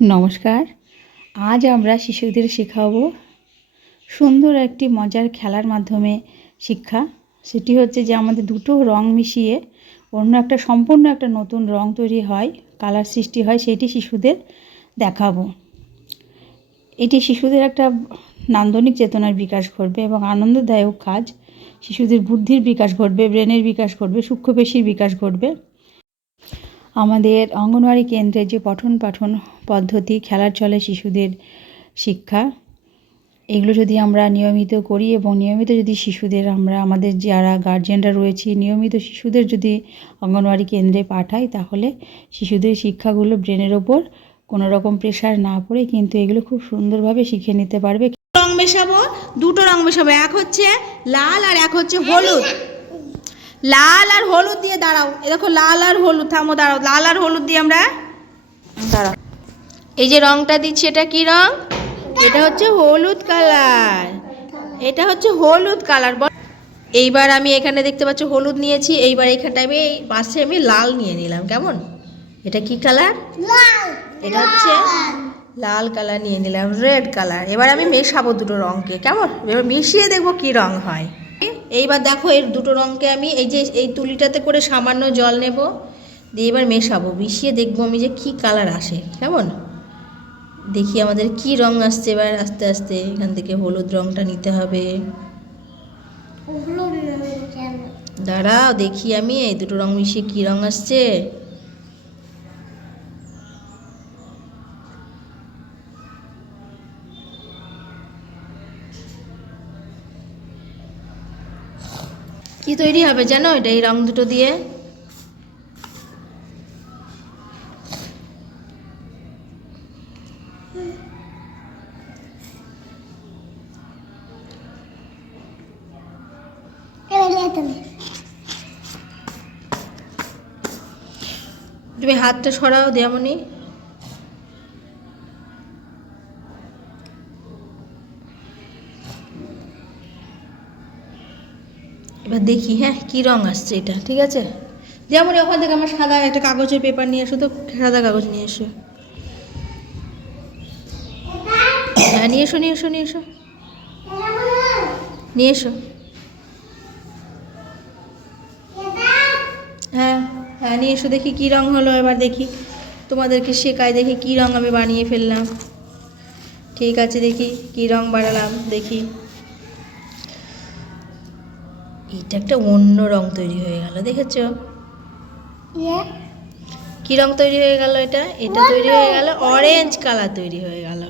নমস্কার। আজ আমরা শিশুদের শেখাবো সুন্দর একটি মজার খেলার মাধ্যমে শিক্ষা। সেটি হচ্ছে যে আমাদের দুটো রং মিশিয়ে অন্য একটা সম্পূর্ণ একটা নতুন রং তৈরি হয়, কালার সৃষ্টি হয়, সেটি শিশুদের দেখাবো। এটি শিশুদের একটা নান্দনিক চেতনার বিকাশ ঘটবে এবং আনন্দদায়ক কাজ শিশুদের বুদ্ধির বিকাশ ঘটবে, ব্রেনের বিকাশ ঘটবে, সূক্ষ্মপেশির বিকাশ ঘটবে। আমাদের অঙ্গনওয়াড়ি কেন্দ্রে যে পঠন পাঠন পদ্ধতি, খেলার চলে শিশুদের শিক্ষা। এগুলো যদি আমরা নিয়মিত করি এবং নিয়মিত যদি শিশুদের আমরা, আমাদের যারা গার্জেনরা রয়েছি, নিয়মিত শিশুদের যদি অঙ্গনওয়াড়ি কেন্দ্রে পাঠাই, তাহলে শিশুদের শিক্ষাগুলো ব্রেনের ওপর কোনো রকম প্রেশার না পড়ে কিন্তু এগুলো খুব সুন্দরভাবে শিখে নিতে পারবে। রং মেশাবো, দুটো রং মেশাবো, এক হচ্ছে লাল আর এক হচ্ছে হলুদ। লাল আর হলুদ দিয়ে দাঁড়াও। এ দেখো, লাল আর হলুদ, থামো, দাঁড়াও। লাল আর হলুদ দিয়ে আমরা দাঁড়াও। এই যে রংটা দিচ্ছি, এটা কি রং? এটা হচ্ছে হলুদ কালার। এটা হচ্ছে হলুদ কালার। এইবার আমি এখানে দেখতে পাচ্ছি, হলুদ নিয়েছি। এইবার এখানটায় আমি, এই পাশে আমি লাল নিয়ে নিলাম। কেমন? এটা কি কালার? এটা হচ্ছে লাল কালার নিয়ে নিলাম, রেড কালার। এবার আমি মেশাবো দুটো রঙকে। কেমন? এবার মিশিয়ে দেখব কি রং হয়। এইবার দেখো এর দুটো রঙকে আমি, এই যে, এই তুলিটাতে করে সামান্য জল নেব। দিয়ে এবার মেশাবো, মিশিয়ে দেখব আমি যে কি কালার আসে। কেমন? দেখি আমাদের কি রং আসছে এবার আস্তে আস্তে। এখান থেকে হলুদ রংটা নিতে হবে। দাঁড়াও দেখি আমি এই দুটো রং মিশিয়ে কি রং আসছে। কি তৈরি হবে জানো? এটা এই রং দুটো দিয়ে। তুমি হাতটা সরাও দেয়ামনি এবার দেখি হ্যাঁ কি রং আসছে এটা, ঠিক আছে? যেমন ওখান থেকে আমার সাদা একটা কাগজের পেপার নিয়ে এসো তো, সাদা কাগজ নিয়ে এসো। হ্যাঁ নিয়ে এসো নিয়ে এসো নিয়ে এসো। নিয়ে এসো হ্যাঁ হ্যাঁ নিয়ে এসো দেখি কী রং হলো এবার দেখি তোমাদেরকে শেখায় দেখি কী রং আমি বানিয়ে ফেললাম। ঠিক আছে দেখি কী রং বানালাম দেখি। এটা একটা অন্য রং তৈরি হয়ে গেল দেখেছ? কি রং তৈরি হয়ে গেল এটা? এটা তৈরি হয়ে গেল অরেঞ্জ কালার তৈরি হয়ে গেল।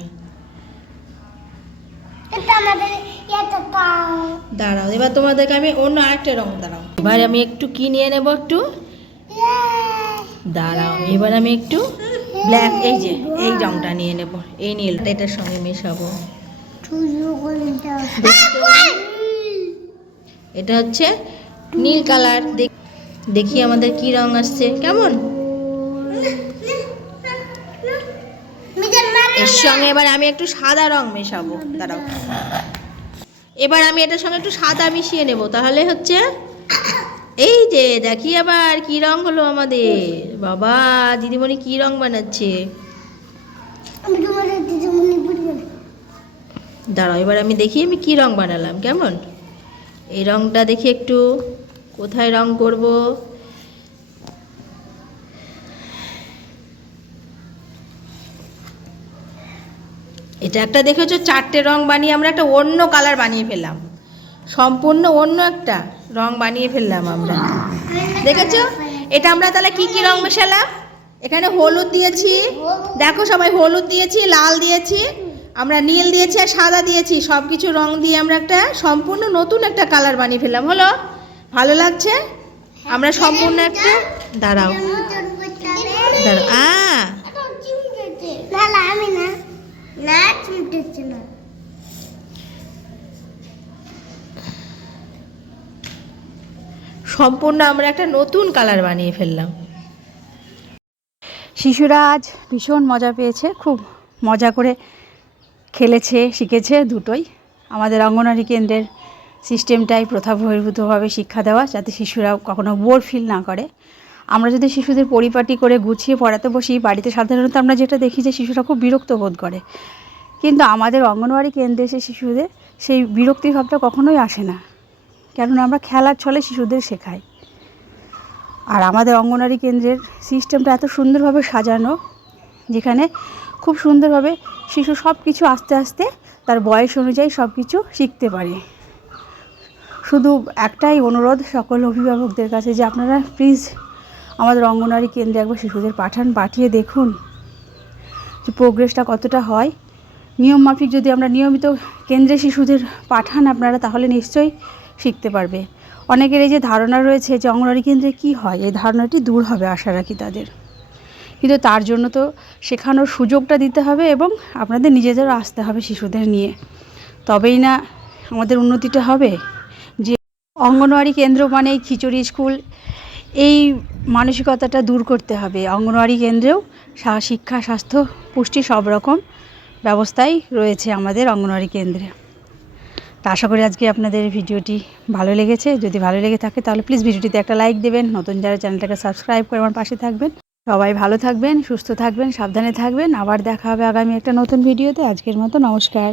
দাঁড়াও এবার তোমাদেরকে আমি অন্য আরেকটা রং দাঁড়াও। এবার আমি একটু কি নিয়ে নেব একটু? দাঁড়াও, এবার আমি একটু ব্ল্যাক এই যে, এই রংটা নিয়ে নেব, এই নীলটা এটার সঙ্গে মেশাবো। এটা হচ্ছে নীল কালার। দেখি আমাদের কি রং আসছে। কেমন? এর সঙ্গে এবার আমি একটু সাদা রং মেশাবো। দাঁড়াও। এবার আমি এটার সঙ্গে একটু সাদা মিশিয়ে নেব। তাহলে হচ্ছে এই যে দেখি আবার কি রং হলো আমাদের। বাবা দিদিমণি কি রং বানাচ্ছে? দাঁড়াও এবার আমি দেখি আমি কি রং বানালাম কেমন? এই রংটা দেখি একটু কোথায় রং করব? এটা একটা দেখেছ চারটে রং বানিয়ে আমরা একটা অন্য কালার বানিয়ে ফেললাম। সম্পূর্ণ অন্য একটা রং বানিয়ে ফেললাম আমরা। দেখেছ? এটা আমরা তাহলে কি কি রং মেশালাম? এখানে হলুদ দিয়েছি। দেখো সবাই, হলুদ দিয়েছি, লাল দিয়েছি, আমরা নীল দিয়েছি আর সাদা দিয়েছি। সব কিছু রং দিয়ে আমরা একটা সম্পূর্ণ নতুন একটা কালার বানিয়ে ফেললাম। হলো? ভালো লাগছে? আমরা সম্পূর্ণ একটা দাঁড়াও। দাঁড়াও। আ! সম্পূর্ণ আমরা একটা নতুন কালার বানিয়ে ফেললাম। শিশুরা আজ ভীষণ মজা পেয়েছে, খুব মজা করে খেলেছে, শিখেছে দুটোই। আমাদের অঙ্গনওয়াড়ি কেন্দ্রের সিস্টেমটাই প্রথা বহির্ভূতভাবে শিক্ষা দেওয়া, যাতে শিশুরা কখনো বোর ফিল না করে। আমরা যদি শিশুদের পরিপাটি করে গুছিয়ে পড়াতে বসি, বাড়িতে সাধারণত আমরা যেটা দেখি যে শিশুরা খুব বিরক্ত বোধ করে। কিন্তু আমাদের অঙ্গনওয়াড়ি কেন্দ্রে এসে শিশুদের সেই বিরক্তি ভাবটা কখনোই আসে না। কেননা আমরা খেলার ছলে শিশুদের শেখাই। আর আমাদের অঙ্গনওয়াড়ি কেন্দ্রের সিস্টেমটা এত সুন্দরভাবে সাজানো, যেখানে খুব সুন্দরভাবে শিশু সব কিছু আস্তে আস্তে তার বয়স অনুযায়ী সব কিছু শিখতে পারে। শুধু একটাই অনুরোধ সকল অভিভাবকদের কাছে যে আপনারা প্লিজ আমাদের অঙ্গনওয়াড়ি কেন্দ্রে একবার শিশুদের পাঠান, পাঠিয়ে দেখুন যে প্রোগ্রেসটা কতটা হয়। নিয়ম মাফিক যদি আমরা নিয়মিত কেন্দ্রে শিশুদের পাঠান আপনারা, তাহলে নিশ্চয়ই শিখতে পারবে। অনেকের এই যে ধারণা রয়েছে যে অঙ্গনওয়াড়ি কেন্দ্রে কী হয়, এই ধারণাটি দূর হবে আশা রাখি তাদের। কিন্তু তার জন্য তো শেখানোর সুযোগটা দিতে হবে এবং আপনাদের নিজেদেরও আসতে হবে শিশুদের নিয়ে। তবেই না আমাদের উন্নতিটা হবে? যে অঙ্গনওয়াড়ি কেন্দ্র মানে খিচুড়ি স্কুল, এই মানসিকতাটা দূর করতে হবে। অঙ্গনওয়াড়ি কেন্দ্রেও শিক্ষা, স্বাস্থ্য, পুষ্টি সব রকম ব্যবস্থাই রয়েছে আমাদের অঙ্গনওয়াড়ি কেন্দ্রে। তা আশা করি আজকে আপনাদের ভিডিওটি ভালো লেগেছে। যদি ভালো লেগে থাকে তাহলে প্লিজ ভিডিওটিতে একটা লাইক দেবেন। নতুন যারা চ্যানেলটাকে সাবস্ক্রাইব করে আমার পাশে থাকবেন। সবাই ভালো থাকবেন, সুস্থ থাকবেন, সাবধানে থাকবেন। আবার দেখা হবে আগামী একটা নতুন ভিডিওতে। আজকের মতো নমস্কার।